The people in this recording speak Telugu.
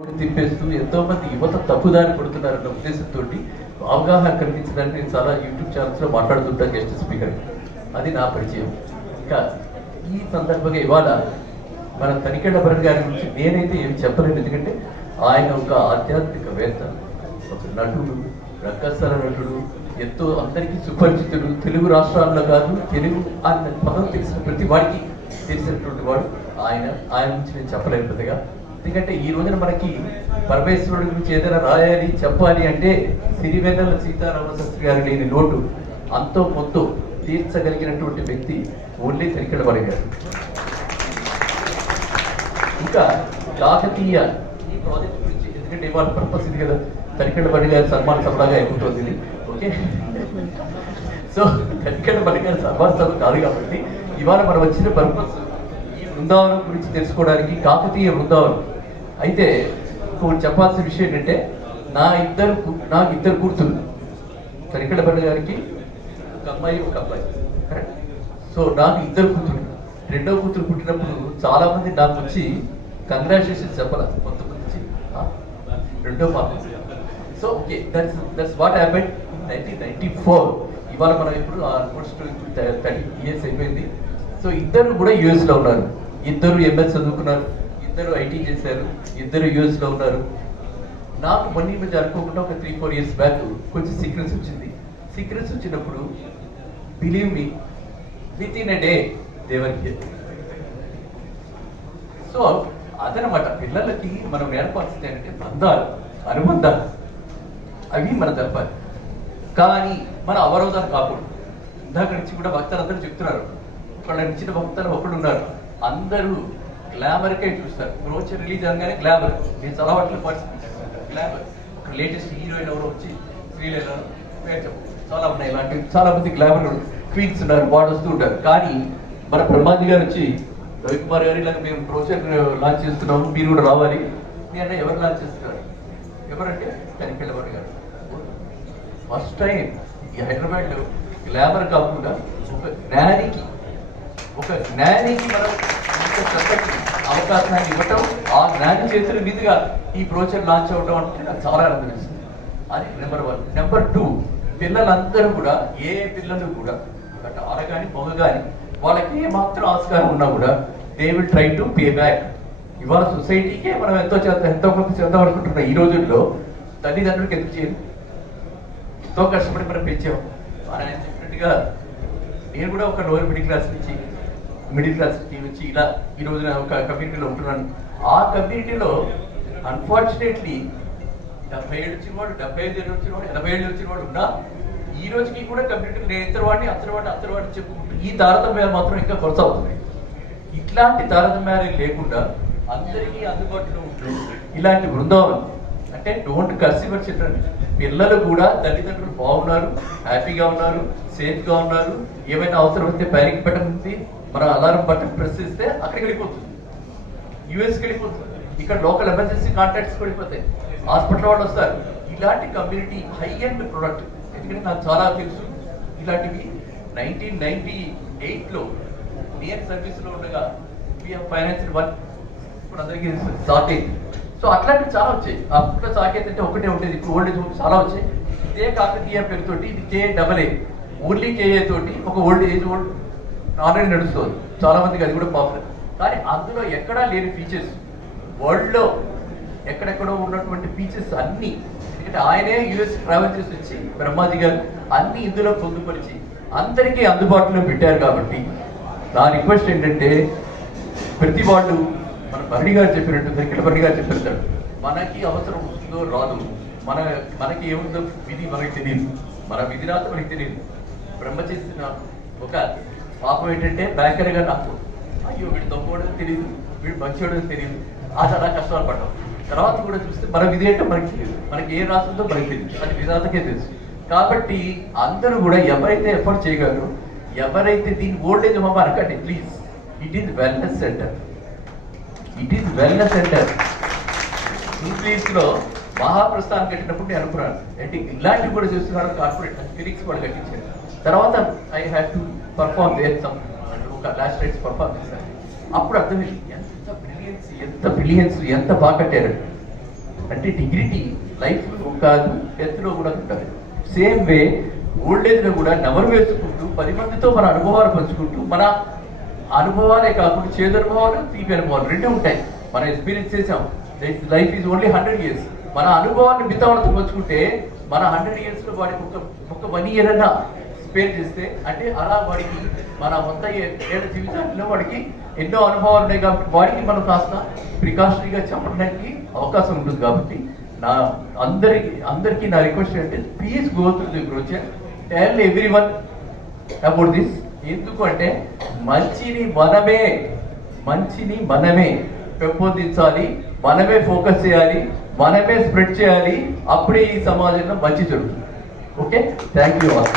తిప్పేస్తూ ఎంతో మంది యువత తప్పుదారి పడుతున్నారన్న ఉద్దేశంతో అవగాహన కల్పించడానికి నేను చాలా యూట్యూబ్ ఛానల్స్లో మాట్లాడుతుంటాను గెస్ట్ స్పీకర్. అది నా పరిచయం. ఇంకా ఈ సందర్భంగా ఇవాళ మన తనికెళ్ళ భరణ్ గారి గురించి నేనైతే ఏమి చెప్పలేను, ఎందుకంటే ఆయన ఒక ఆధ్యాత్మికవేత్త, ఒక నటుడు, రంగస్థల నటుడు, ఎంతో అందరికీ సుపరిచితుడు. తెలుగు రాష్ట్రాల్లో కాదు, తెలుగు అన్న పదం తెలిసిన ప్రతి వాడికి తెలిసినటువంటి వాడు ఆయన. ఆయన గురించి నేను చెప్పలేను పెద్దగా, ఎందుకంటే ఈ రోజున మనకి పరమేశ్వరుడి గురించి ఏదైనా రాయాలి చెప్పాలి అంటే సిరివెన్నెల సీతారామ శాస్త్రి గారు లేని లోటు అంతో మొత్తం తీర్చగలిగినటువంటి వ్యక్తి ఓన్లీ తనికెళ్ళ భరణ్ గారు. ఇంకా కాకతీయ ఈ ప్రాజెక్ట్ గురించి, ఎందుకంటే ఇవాళ పర్పస్ ఇది కదా, తనికెళ్ళ భరణ్ గారి సన్మాన సభలాగా అయిపోతుంది ఇది. ఓకే, సో తనికెళ్ళ భరణ్ గారి సన్మాన సభ కాదు కాబట్టి ఇవాళ మనం వచ్చిన పర్పస్ ఈ బృందావనం గురించి తెలుసుకోవడానికి. కాకతీయ బృందావనం అయితే ఇంకొకటి చెప్పాల్సిన విషయం ఏంటంటే, నాకు ఇద్దరు కూతురు, తనికెళ్ళ భరణ్ గారికి ఒక అమ్మాయి ఒక అబ్బాయి, కరెక్ట్. సో నాకు ఇద్దరు కూతురు. రెండో కూతురు పుట్టినప్పుడు చాలా మంది నాకు వచ్చి కంగ్రాచులేషన్స్ చెప్పాల, కొంతమంది రెండో పాప. So okay, that's what happened in 1994. ఇవాళ మనం ఇప్పుడు ఆల్మోస్ట్ 30 years అయిపోయింది. సో ఇద్దరు కూడా యూఎస్లో ఉన్నారు, ఇద్దరు ఎంఎస్ చదువుకున్నారు, ఇద్దరు ఐటీ చేశారు, ఇద్దరు యూఎస్లో ఉన్నారు. నాకు మొన్న మధ్య అనుకోకుండా ఒక 3-4 years బ్యాక్ కొంచెం సీక్రెట్స్ వచ్చింది. సీక్రెట్స్ వచ్చినప్పుడు believe me, within a day they were here. So అదనమాట పిల్లలకి మనం నేర్పాల్సింది ఏంటంటే బంధాలు, అనుబంధాలు, అవి మన తెలపాలి. కానీ మన అవరోధాలు కాకూడదు. ఇందాక నుంచి కూడా భక్తులందరూ చెప్తున్నారు, ఒకళ్ళ ఇచ్చిన భక్తులు ఒకళ్ళు ఉన్నారు, అందరూ గ్లామర్కే చూస్తారు. బ్రోచర్ రిలీజ్ అనగానే గ్లామర్, నేను చదవట్ల గ్లామర్. ఒక లేటెస్ట్ హీరోయిన్ ఎవరో వచ్చి శ్రీలీల చాలా ఉన్నాయి, ఇలాంటివి చాలా మంది గ్లామర్ క్వీన్స్ ఉన్నారు, వాళ్ళు వస్తూ ఉంటారు. కానీ మన బ్రహ్మాజీ గారు వచ్చి రవికుమార్ గారు ఇలాగ మేము బ్రోచర్ లాంచ్ చేస్తున్నాము, మీరు కూడా రావాలి. నేను ఎవరు లాంచ్ చేస్తున్నారు, ఎవరంటే తనికెళ్ళ భరణ్ గారు. ఫస్ట్ టైం ఈ హైదరాబాద్లో గ్లామర్ కాకుండా ఒక జ్ఞానికి మనం చక్కటి అవకాశాన్ని ఇవ్వటం, ఆ జ్ఞాని చేతుల మీదుగా ఈ బ్రోచర్ లాంచ్ అవ్వడం అంటే నాకు చాలా ఆనందం వేస్తుంది. అది నెంబర్ 1. నెంబర్ 2, పిల్లలందరూ కూడా, ఏ పిల్లలు కూడా అంటే ఆడగాని మగ కానీ వాళ్ళకి ఏ మాత్రం ఆస్కారం ఉన్నా కూడా they will try to pay back. ఇవాళ సొసైటీకే మనం ఎంతో కొంత చేద్దాం అనుకుంటున్నాం. ఈ రోజుల్లో తల్లిదండ్రులకు ఎందుకు చేయాలి, ఎంతో కష్టపడి మనం పెంచాము. ఆయన చెప్పినట్టుగా నేను కూడా ఒక లోయర్ మిడిల్ క్లాస్కి వచ్చి ఇలా ఈ రోజున ఒక కమ్యూనిటీలో ఉంటున్నాను. ఆ కమ్యూనిటీలో అన్ఫార్చునేట్లీ 70 ఏళ్ళు వచ్చిన వాడు, 75 ఏళ్ళు వచ్చిన వాడు, 80 ఏళ్ళు వచ్చిన వాడు ఉన్నా ఈ రోజుకి కూడా కమ్యూనిటీలో నేను ఇతరవాడిని అత్తరవాడిని చెప్పుకుంటూ ఈ తారతమ్యాలు మాత్రం ఇంకా కొనసాగుతున్నాయి. ఇట్లాంటి తారతమ్యాలు లేకుండా అందరికీ అందుబాటులో ఉంటూ ఇలాంటి బృందావనం అంటే డోంట్ కర్స్ యువర్ చిల్డ్రన్. పిల్లలు కూడా తల్లిదండ్రులు బాగున్నారు, హ్యాపీగా ఉన్నారు, సేఫ్గా ఉన్నారు. ఏమైనా అవసరం వస్తే ప్యానిక్ బటన్ ఉంది, మన అలారం బటన్ ప్రెస్ చేస్తే అక్కడికి వెళ్ళిపోతుంది, యూఎస్కి వెళ్ళిపోతుంది. ఇక్కడ లోకల్ ఎమర్జెన్సీ కాంటాక్ట్స్ వెళ్ళిపోతాయి, హాస్పిటల్ వాళ్ళు వస్తారు. ఇలాంటి కమ్యూనిటీ హై ఎండ్ ప్రొడక్ట్. ఎందుకంటే నాకు చాలా తెలుసు ఇలాంటివి. 1998లో నేను సర్వీస్లో ఉండగా ఫైనాన్షియల్ వర్క్ ఇప్పుడు అందరికీ సాకేత్. సో అట్లాంటివి చాలా వచ్చాయి. అప్పట్లో సాకేత్ అంటే ఒకటే ఉండేది, ఇప్పుడు ఓల్డ్ ఏజ్ హోమ్ చాలా వచ్చాయి. ఇదే కాకతీయ పేరుతోటి ఇది KAA, ఓన్లీ KA తోటి ఒక ఓల్డ్ ఏజ్ ఆల్రెడీ నడుస్తుంది. చాలా మందికి అది కూడా పాపులర్. కానీ అందులో ఎక్కడా లేని ఫీచర్స్, వరల్డ్లో ఎక్కడెక్కడో ఉన్నటువంటి ఫీచర్స్ అన్నీ, ఎందుకంటే ఆయనే యూఎస్ ట్రావెల్ చేసి వచ్చి బ్రహ్మాజీ గారు అన్ని ఇందులో పొందుపరిచి అందరికీ అందుబాటులో పెట్టారు. కాబట్టి నా రిక్వెస్ట్ ఏంటంటే ప్రతి వాళ్ళు మన భరణి గారు చెప్పినట్టు, తనికెళ్ళ భరణి గారు చెప్పినట్టు మనకి అవసరం వస్తుందో రాదు, మనకి ఏముందో విధి మనకి తెలియదు, మన విధి రాత మనకి తెలియదు. బ్రహ్మ చేసిన ఒక పాపం ఏంటంటే బ్యాంకర్గా నాకు అయ్యో వీడు దొంగోడని తెలియదు, వీడు మంచోడని తెలియదు, ఆ చాలా కష్టాలు పడ్డాం. తర్వాత కూడా చూస్తే మన విధి ఏంటో మనకి తెలియదు, మనకి ఏ రాస్తుందో మనకి తెలియదు, అది విధాతకే తెలుసు. కాబట్టి అందరూ కూడా ఎవరైతే ఎఫర్ట్ చేయగలరు, ఎవరైతే దీన్ని ఓల్డేజ్ హోమ్ అనకండి please, it is wellness centre. ఇంగ్లీష్లో మహాప్రస్థానం కట్టినప్పుడు నేను అనుకున్నాను అంటే ఇలాంటివి కూడా చేస్తున్నారు కార్పొరేట్ ఫిలిక్స్ కూడా కట్టించారు. తర్వాత I have to perform there some ఒక లాస్ట్ రైట్స్ పర్ఫార్మ్ చేశాను. అప్పుడు అర్థమైంది ఎంత బ్రిలియన్స్ ఎంత బాగా కట్టారు. అంటే డిగ్నిటీ లైఫ్ కాదు, డెత్లో కూడా ఉండాలి. సేమ్ వే ఓల్డ్ ఏజ్లో కూడా నెమరు వేసుకుంటూ 10 మందితో మన అనుభవాలు పంచుకుంటూ, మన అనుభవాలే కాకుండా చేదు అనుభవాలు తీపి అనుభవాలు రెండు ఉంటాయి. మనం ఎక్స్పీరియన్స్ చేసాం. Life is only 100 years. మన అనుభవాన్ని మిగతా వాళ్ళతో పంచుకుంటే మన 100 yearsలో వాడికి ఒక 1 year అన్నా స్పేర్ చేస్తే, అంటే అలా వాడికి మన 100 ఏళ్ళ జీవితాల్లో వాడికి ఎన్నో అనుభవాలు ఉన్నాయి కాబట్టి వాడికి మనం కాస్త ప్రికాషనరీగా చెప్పడానికి అవకాశం ఉంటుంది. కాబట్టి నా అందరికీ నా రిక్వెస్ట్ అంటే please go through the brochure, tell everyone about this. ఎందుకు అంటే మంచిని మనమే పెంపొందించాలి, మనమే ఫోకస్ చేయాలి, మనమే స్ప్రెడ్ చేయాలి. అప్పుడే ఈ సమాజంలో మంచి జరుగుతుంది. Okay, thank you all.